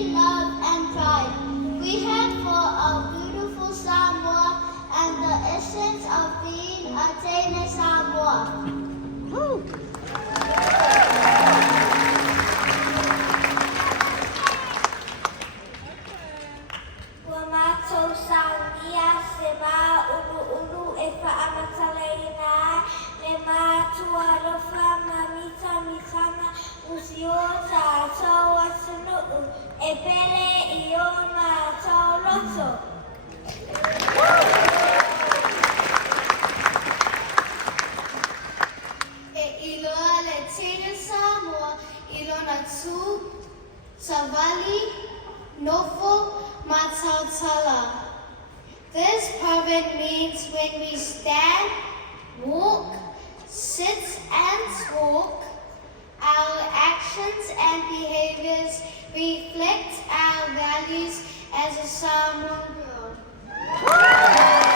unity, love, and pride we have for our beautiful Samoa and the essence of being a Tene Samoa. Ua mātou saunia se mā ulu e whaamatalena le mātua rofa mamita mitanga usi o tātou atunuu e pere I o mātou roto. E iloa le Tene Samoa I lona tū, Savali, Nofo, Matautala. This permit means when we stand, walk, sit and talk, our actions and behaviors reflect our values as a Samoan girl.